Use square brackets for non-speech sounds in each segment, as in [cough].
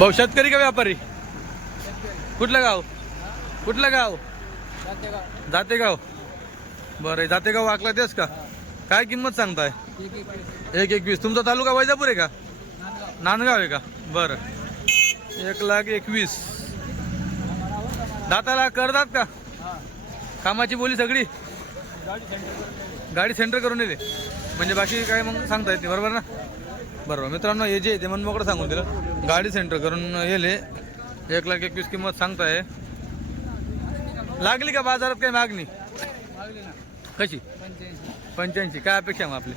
भाऊ शेतकरी का व्यापारी? कुठलं गाव? कुठलं गाव? जाते गाव बरं जाते गाव वाकला तेच का? काय किंमत सांगताय? एक एकवीस. तुमचा तालुका वैजापूर आहे का? नांदगाव आहे का? बरं. एक लाख एकवीस. दाताला करतात का? कामाची बोली सगळी? गाडी सेंटर करून येते म्हणजे बाकी काय मग सांगता येते बरोबर ना? बरोबर. मित्रांनो हे जे ते मन मोकळं सांगून दिलं. गाडी सेंटर करून येले. एक लाख एकवीस किंमत सांगताय. लागली का बाजारात काही मागणी? कशी? पंच्याऐंशी. काय अपेक्षा मग आपली?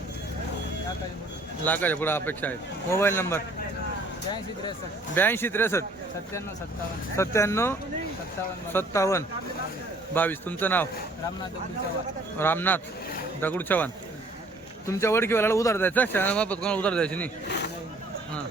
लाखाच्या पुढे अपेक्षा आहे. Mobile number? ब्याऐंशी त्रेसष्ट. सत्त्याण्णव सत्तावन्न. सत्त्याण्णव सत्तावन्न बावीस. तुमचं नाव? रामनाथ दगडू रामनाथ दगडू चव्हाण. तुमच्या वडकीवाल्याला उधार द्यायचा शाळेमार्फत कोणाला उधार द्यायची नाही. हां.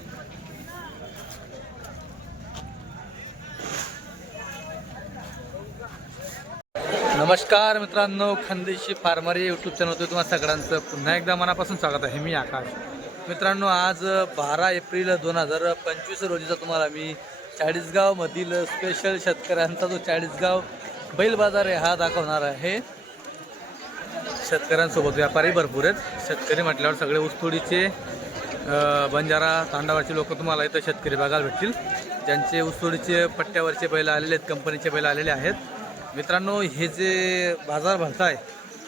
नमस्कार मित्रांनो खानदेशी फार्मरी यूट्यूब चॅनलवर तुम्हाला सगळ्यांचं पुन्हा एकदा मनापासून स्वागत आहे. मी आकाश. मित्रांनो आज बारा एप्रिल दोन हजार पंचवीस रोजीचा तुम्हाला मी चाळीसगावमधील स्पेशल शेतकऱ्यांचा जो चाळीसगाव बैल बाजार आहे हा दाखवणार आहे. शेतकऱ्यांसोबत व्यापारी भरपूर आहेत. शेतकरी म्हटल्यावर सगळे ऊसतोडीचे बंजारा तांडावरचे लोक तुम्हाला इथं शेतकरी बघायला भेटतील. ज्यांचे ऊसतोडीचे पट्ट्यावरचे बैल आलेले आहेत कंपनीचे बैल आलेले आहेत. मित्रांनो हे जे बाजार भरताय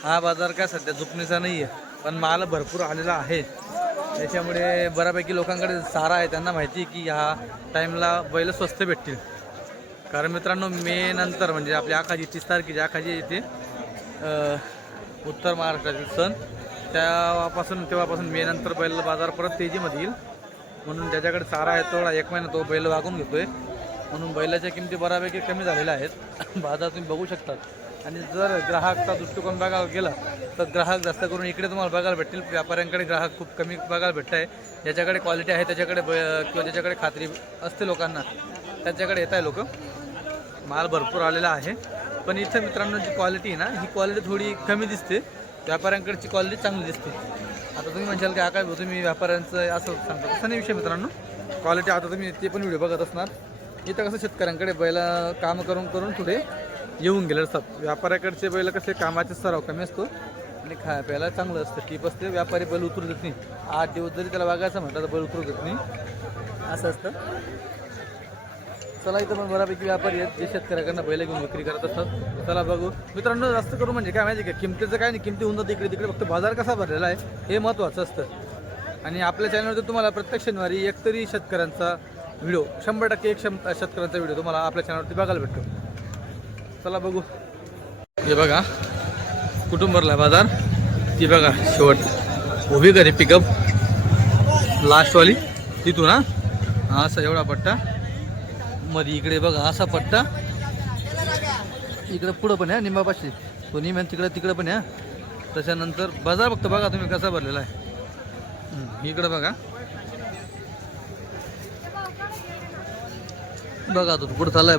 हा बाजार काय सध्या झुकणीचा नाही आहे पण माल भरपूर आलेला आहे. त्याच्यामुळे बऱ्यापैकी लोकांकडे सारा आहे. त्यांना माहिती आहे की ह्या टाईमला बैल स्वस्त भेटतील. कारण मित्रांनो मे नंतर म्हणजे आपल्या आखाजी तीस तारखेची आखाजी येते उत्तर महाराष्ट्रातील सण. त्यापासून तेव्हापासून मे नंतर बैल बाजार परत तेजीमध्ये येईल. म्हणून ज्याच्याकडे चारा आहे तेवढा एक महिना तो बैल वागून घेतोय. म्हणून बैलाच्या किमती बऱ्यापैकी कमी झालेल्या आहेत. [coughs] बाजार तुम्ही बघू शकतात. आणि जर ग्राहकचा दृष्टिकोन बघायला गेला तर ग्राहक जास्त करून इकडे तुम्हाला बघायला भेटतील. व्यापाऱ्यांकडे ग्राहक खूप कमी बघायला भेटत आहे ज्याच्याकडे क्वालिटी आहे त्याच्याकडे ब किंवा ज्याच्याकडे खात्री असते लोकांना त्याच्याकडे येत आहे लोक. माल भरपूर आलेला आहे. पण इथं मित्रांनो जी क्वालिटी आहे ना ही क्वालिटी थोडी कमी दिसते. व्यापाऱ्यांकडची क्वालिटी चांगली दिसते. आता तुम्ही म्हणशाल की काय भाऊ तुम्ही व्यापाऱ्यांचं असं सांगता. तसं नाही विषय मित्रांनो. क्वालिटी आता तुम्ही ते पण व्हिडिओ बघत असणार. इथं कसं शेतकऱ्यांकडे बैल काम करून करून थोडे येऊन गेले असतात. व्यापाऱ्याकडचे बैल कसे कामाचे सराव कमी असतो. आणि खाया प्यायला चांगलं असतं. की बसते व्यापारी बैल उतरू देत नाही. आठ दिवस जरी त्याला वागायचं म्हटलं तर बैल उतरू देत नाही. असं असतं. चला इथं पण बऱ्यापैकी व्यापारी आहेत जे शेतकऱ्याकडनं बैल घेऊन विक्री करत असतात. चला बघू. मित्रांनो जास्त करून म्हणजे काय माहिती आहे का? किमतीचं काय नाही किमती होऊन जाते इकडे तिकडे. फक्त बाजार कसा भरलेला आहे हे महत्त्वाचं असतं. आणि आपल्या चॅनलवरती तुम्हाला प्रत्येक शनिवारी एकतरी शेतकऱ्यांचा व्हिडिओ शंभर टक्के एक शं शेतकऱ्यांचा व्हिडिओ तुम्हाला आपल्या चॅनलवरती बघायला भेटतो. चला बघू. हे बघा कुटुंबरला बाजार? ती बघा शेवट. उभी घरी पिकअप लास्टवाली तिथून हां? हा असा एवढा पट्टा. मध्ये इकडे बघा असा पट्टा. इकडे पुढं पण आहे निंबापाशी. तो निम्यान तिकडे तिकडे पण आहे त्याच्यानंतर बाजार फक्त बघा तुम्ही कसा भरलेला आहे. इकडं इकडे बघा. बघा तो पुढं चाललाय.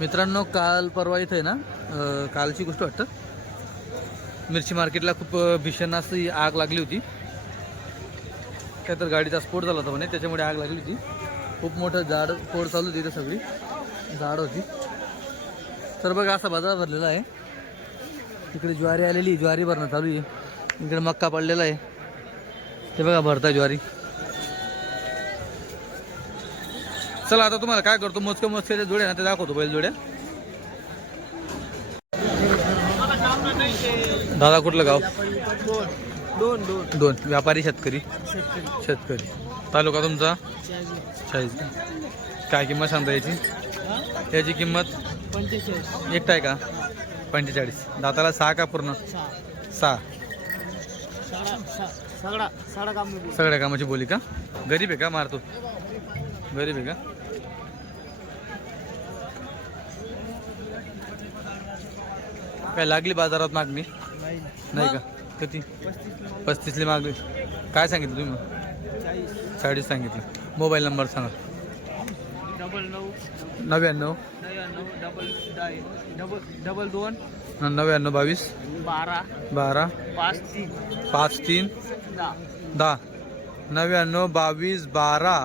मित्रांनो काल परवा इथं आहे ना कालची गोष्ट वाटतं. मिरची मार्केटला खूप भीषण अशी आग लागली होती. तर गाडीचा स्फोट झाला होता म्हणे त्याच्यामुळे आग लागली होती. खूप मोठं झाड फोड चालू होती इथं सगळी. झाड होती. तर बघा असा बाजार भरलेला आहे. इकडे ज्वारी आलेली ज्वारी भरणं चालू आहे. इकडे मक्का पडलेला आहे. ते बघा भरता ज्वारी. चला आता तुम्हाला काय करतो मोजक्या मोजक्याच्या जोड्या ना ते दाखवतो बैल जोड्या. दादा कुठलं गाव? दोन दोन. दोन. व्यापारी शेतकरी. शेतकरी. शेतकरी. तालुका तुमचा? चाळीस. काय किंमत सांगता याची? याची किंमत? पंचेचाळीस. एकटा आहे का? पंचेचाळीस. दाताला सहा का पूर्ण? सहा. सगळ्या कामाची बोली का? गरीब आहे का मारतो? गरीब आहे का? काय लागली बाजारात मागणी? नाही. नाही का? किती? पस्तीस पस्तीसली मागली काय सांगितलं तुम्ही? चाळीस सांगितलं. मोबाईल नंबर सांगा. डबल नऊ नव्याण्णव. नव्याण्णव डबल डबल डबल दोन नव्याण्णव बावीस. बारा. बारा पाच तीन. पाच तीन दहा. नव्याण्णव बावीस बारा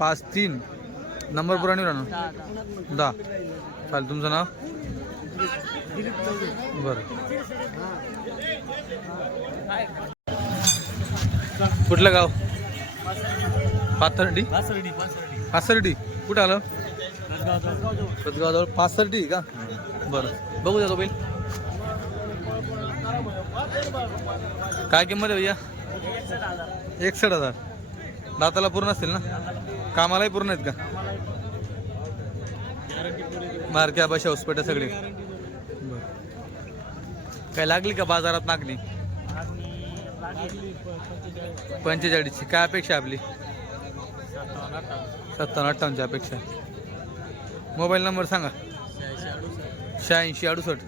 पाच तीन. नंबर पुराणी राहणार. दहा. चालेल तुमचं नाव? बरं. कुठलं गाव? पाथर्डी? पासर्डी पासर्डी कुठं आलं? पतगावजवळ पाथर्डी का? बरं. बघू द्या तो बैल. काय किंमत आहे भैया? एकसठ हजार. दाताला पूर्ण असतील ना? कामालाही पूर्ण आहेत का? मारक्या बशा हॉस्पिटल सगळे. काय लागली का बाजारात मागणी पंचेचाळीसची. काय अपेक्षा आपली? सत्तावन्न अठ्ठावन्नची अपेक्षा. मोबाईल नंबर सांगा. शहाऐंशी अडुसष्ट.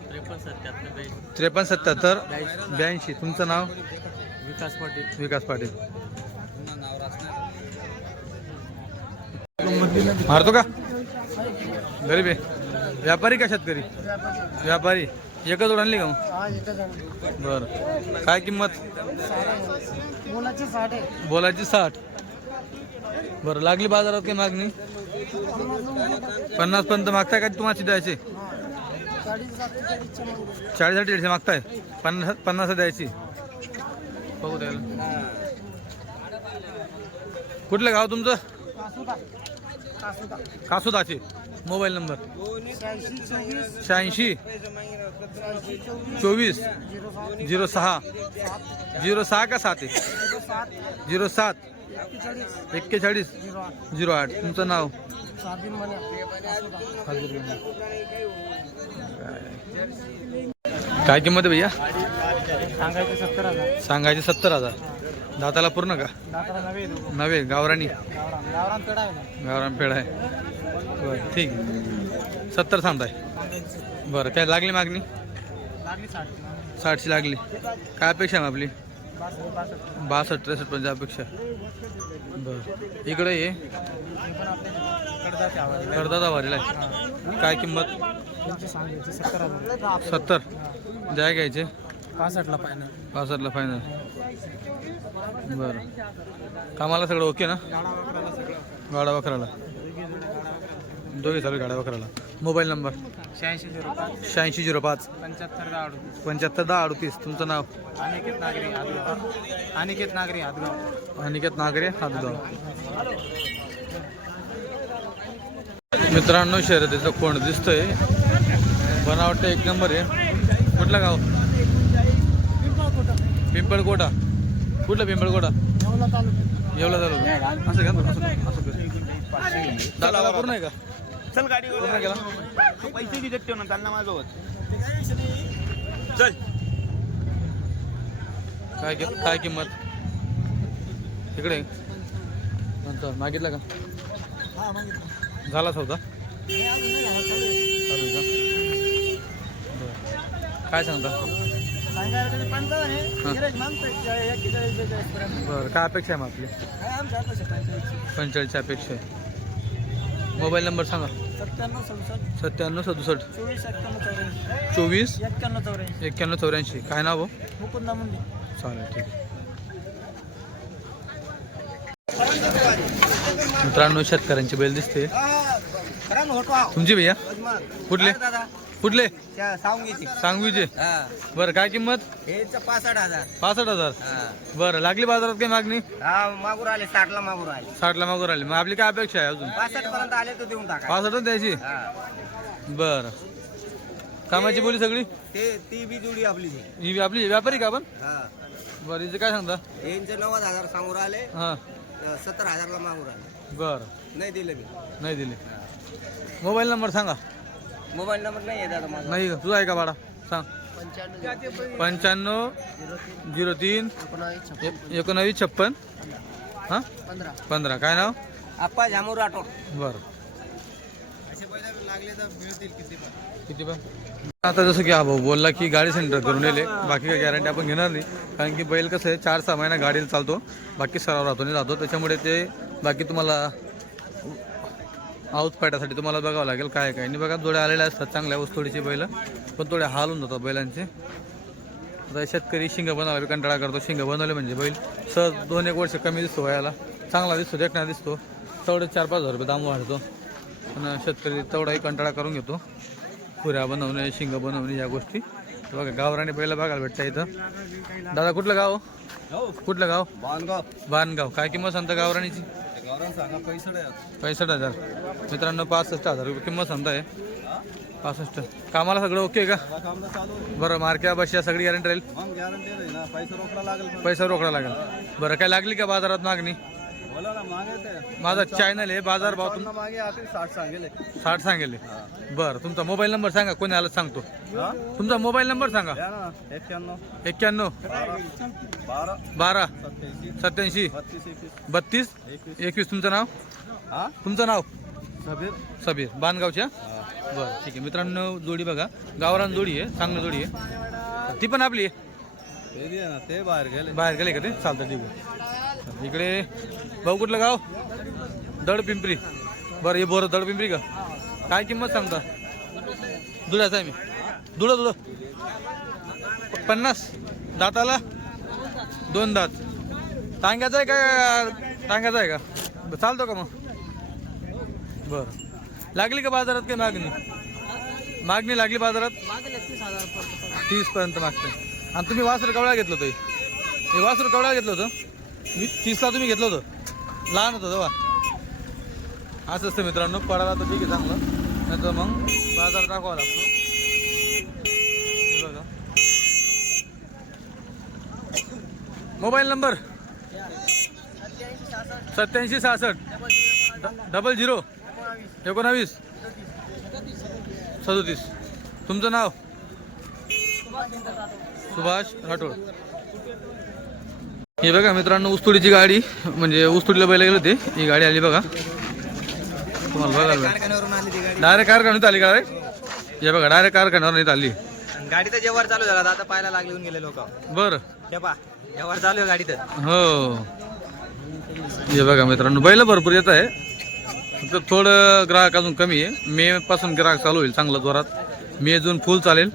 त्रेपन्न सत्याहत्तर. ब्याऐंशी. तुमचं नाव? विकास पाटील. विकास पाटील. मारतो का? गरीब आहे. व्यापारी का शेतकरी? व्यापारी. एकच जोड आणली का मग? बरं. काय किंमत? मुलाची साठ आहे. बोलायची साठ. बरं लागली बाजारात काही मागणी? पन्नास पर्यंत मागताय का तुम्हाला द्यायचे चाळीस दीडशे मागताय. पन्नास पन्नास द्यायची बघू द्यायला कुठलं गाव तुमचं? कासुदाचे. Mobile number? शहाऐंशी. चोवीस. झिरो सहा. झिरो सहा का सात आहे? झिरो सात. एक्केचाळीस. झिरो आठ. तुमचं नाव? काय किंमत भैया? सांगायचं सत्तर हजार. सांगायचे सत्तर हजार. दाताला पूर्ण का? नव्हे गावराणी गावरान? पेढा आहे बरं ठीक आहे. सत्तर सांगताय. बरं काय लागली मागणी? साठची लागली. काय अपेक्षा आहे आपली? बासष्ट त्रेसष्ट पर्यंत अपेक्षा. बरं. इकडे ये. पण करदादा वारीला आहे. काय किंमत? सत्तर. द्या घ्यायचे. पासष्टला पाहिजे पासष्टला फायनल बरं. कामाला सगळं ओके ना? गाडा वखराला दोघे चालू गाड्या वखराला मोबाईल नंबर? शहाऐंशी झिरो पाच. शहाऐंशी झिरो पाच. पंच्याहत्तर दहा अडतीस. पंच्याहत्तर दहा अडतीस. तुमचं नाव? अनिकेत नागरी हातगाव. अनिकेत नागरी हातगाव. अनिकेत नागरे हातगाव. मित्रांनो शर्यतीचं कोण दिसतंय? बनावट एक नंबर आहे. कुठलं गाव? पिंपळकोटा. कुठलं पिंपळकोटा? येवला झालं असं का? असं असं कर. दादाला पूर्ण आहे का? चल गाडी पैसे किती ठेव ना त्यांना माझ्यासोबत. चल. काय काय किंमत? तिकडे नंतर मागितलं का? झाला सौदा. काय सांगता? बरं काय अपेक्षा आहे मग आपली? पंचेचाळीसची अपेक्षा आहे. मोबाईल नंबर सांगा. सत्त्याण्णव सदुसष्ट. सत्त्याण्णव सदुसष्ट. चोवीस एक्क्याण्णव चौऱ्याऐंशी. चोवीस? एक्क्याण्णव चौऱ्याऐंशी. एक्क्याण्णव चौऱ्याऐंशी. काय नाव हो? मुकुंदा मुंडे. चालेल ठीक आहे. मित्रांनो शेतकऱ्यांची बैल दिसते. तुमची भैया? कुठले? कुठले? सांगवीचे. बरं काय किंमत? पासष्ट हजार. पासष्ट हजार. बरं लागली बाजारात काही मागणी? हा मागूर आले साठला मागूर आले. साठला मागून राहिली मग आपली काय अपेक्षा आहे अजून? पासष्ट पर्यंत आले तर देऊन टाका. पासष्टच द्यायची. बरं. कामाची बोली सगळी? ते ती बी जोडी आपली ही आपली व्यापारी का आपण? बरं हिचं काय सांगता? यांचे नव्वद हजार सांगून आले. हां. सत्तर हजारला मागून आले. बरं. नाही दिलं मी. नाही दिले. मोबाईल नंबर सांगा. मोबाईल नंबर नाही आहे दादा माझा. नाही का? तुझा आहे का बाळा? सांग. पंच्याण्णव झिरो तीन एकोणावीस छप्पन. हां? पंधरा. पंधरा काय नाव? आप्पा झामू राठोड. बरं. असे पैसे लागले तर मिळतील किती पण? किती पण आता जसं की हा भाऊ बोलला की गाडी सेंटर करून येले बाकी काही गॅरंटी आपण घेणार नाही. कारण की बैल कसं आहे चार सहा महिना गाडीला चालतो. बाकी सराव राहतो नाही राहतो. त्याच्यामुळे ते बाकी तुम्हाला आऊत पायटासाठी तुम्हाला बघावं लागेल काय काय आणि बघा जोड्या आलेल्या असतात चांगल्या वस्तूडीचे बैल. पण थोडे हाल होऊन जातात बैलांचे. आता शेतकरी शिंग बनवायला कंटाळा करतो. शिंग बनवले म्हणजे बैल. सहज दोन एक वर्ष कमी दिसतो वयाला. चांगला दिसतो देखणा दिसतो. तेवढे चार पाच हजार रुपये दाम वाढतो. पण शेतकरी तेवढाही कंटाळा करून घेतो. पुऱ्या बनवणे शिंग बनवणे या गोष्टी. बघा गावराने पहिला बघायला भेटतं इथं. दादा कुठलं गाव? कुठलं गाव? बांधगाव बानगाव काय किंमत सांगता गावराणीची गावरान सांगा पैसे द्या पैसष्ट हजार. मित्रांनो पासष्ट हजार रुपये किंमत सांगता आहे. पासष्ट. कामाला सगळं ओके का. बरं मार्क्या बसच्या सगळी गॅरंटी राहील? पैसे रोकडा लागेल. बरं काय लागली का बाजारात मागणी? माझा चॅनल आहे बाजार भाव तुम चौपन्न मागे आपण साठ सांगेल साठ सांगेल बरं तुमचा मोबाईल नंबर सांगा कोणी आलं सांगतो. तुमचा मोबाईल नंबर सांगा. एक्क्याण्णव. एक्क्याण्णव. बारा. सत्याऐंशी. बत्तीस एकवीस. तुमचं नाव? तुमचं नाव? सबीर. सबीर. बानगावच्या हा. बरं ठीक आहे. मित्रांनो जोडी बघा. गावरान जोडी आहे चांगली जोडी आहे. ती पण आपली आहे? ते बाहेर गेले. बाहेर गेले का ते? चालतं ठीक आहे. इकडे भाऊ कुठलं गाव? दड पिंपरी बरं हे बरं दड पिंपरी का? काय किंमत सांगता? दुधाचा आहे मी. दुडं दुडं पन्नास. दाताला? दोन दात. टांग्याचा आहे का टांग्याचा आहे का? चालतो का मग? बरं. लागली का बाजारात काही मागणी? मागणी लागली बाजारात? तीस पर्यंत मागते आणि तुम्ही वासर कवळा घेतलं होतं हे? हे वासर कवळा घेतलं होतं? मी तीसला तुम्ही घेतलं होतं. लहान होतं तेव्हा. असं असतं मित्रांनो पडायला तर ठीक आहे चांगलं. नाही तर मग बाजार दाखवा लागतो. Mobile number? सत्याऐंशी सहासष्ट. Double zero. एकोणावीस. सदोतीस. तुमचं नाव? सुभाष राठोड. हे बघा मित्रांनो उस्तुडीची गाडी म्हणजे उस्तुडीला बैल गेले होते. ही गाडी आली बघा. तुम्हाला गाडी. डायरेक्ट कारखान्यात आली का रे? हे बघा डायरेक्ट कारखान्यावर नाही आली. गाडी तर जेव्हा चालू झाला आता पाहायला लागले गेले लोक. बरं. जेव्हा चालू आहे गाडी तर. हो. हे बघा मित्रांनो बैल भरपूर येत आहे. फक्त थोडं ग्राहक अजून कमी आहे. मे पासून ग्राहक चालू होईल चांगलं जोरात. मे जून फुल चालेल.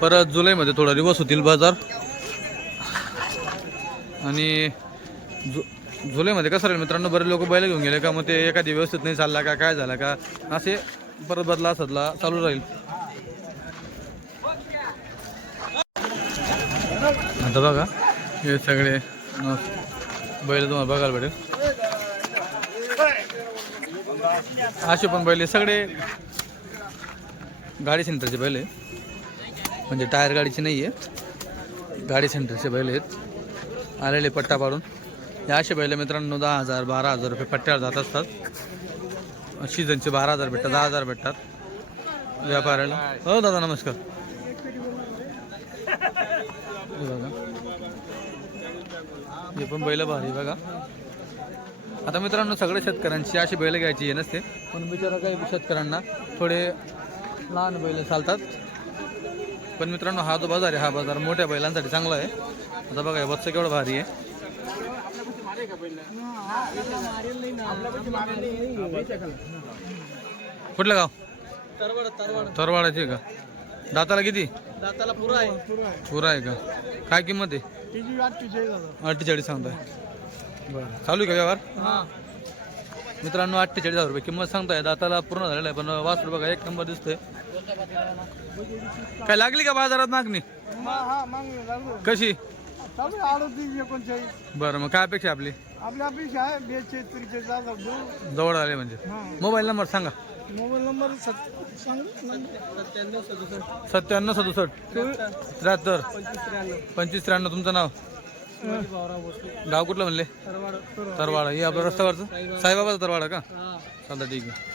परत जुलैमध्ये थोडा रिवर्स होतील बाजार. आणि जु जुलैमध्ये कसं राहील मित्रांनो? बरेच लोक बैल घेऊन गेले का? मग ते एखादी व्यवस्थित नाही चालला का? काय झाला का? असे परत बदला सदला चालू राहील. आता बघा हे सगळे बैल तुम्हाला बघायला भेटेल. असे पण बैल सगळे गाडी सेंटरचे बैल आहे. म्हणजे टायर गाडीचे नाही आहे गाडी सेंटरचे बैल आहेत. आलेले पट्टा पाडून. या असे बैल मित्रांनो दहा हजार बारा हजार रुपये पट्ट्यावर जात असतात. सीझनचे बारा हजार भेटतात दहा हजार भेटतात. व्यापाऱ्याला. हो दादा नमस्कार. हो, हे पण बैल भारी बघा. आता मित्रांनो सगळ्या शेतकऱ्यांची अशी बैल घ्यायची हे नसते. पण बिचारा काही शेतकऱ्यांना थोडे लहान बैल चालतात. पण मित्रांनो हा जो बाजार आहे हा बाजार मोठ्या बैलांसाठी चांगला आहे. आता बघा हे बच्चं केवढं भारी आहे. कुठलं गाव? तरवड तरवड. तरवाडाचे का दाताला किती? दाताला पुरा आहे. पुरा आहे का? काय किंमत आहे? अठ्ठेचाळीस सांगताय. बरं. चालू आहे का व्यवहार? हा. मित्रांनो अठ्ठेचाळीस हजार रुपये किंमत सांगताय. दाताला पूर्ण झालेला आहे पण वासरू बघा एक नंबर दिसतोय. काय लागली का बाजारात मागणी? हा कशी? चालू आहे अडतीस एकोणचाळीस. बरं मग काय अपेक्षा आपली? आपली अपेक्षा आहे बेचाळीस त्रेचाळीस हजार देऊ जवळ आले म्हणजे. मोबाईल नंबर सांगा. मोबाईल नंबर सत्त्याण्णव सदुसष्ट सत्त्याण्णव सदुसष्ट. त्र्याहत्तर. पंचवीस त्र्याण्णव. तुमचं नाव? गाव कुठलं म्हणले? तरवाड. हे आपलं रस्त्यावरचं? साईबाबाचा तरवाडा का? हा चालतं ठीक आहे.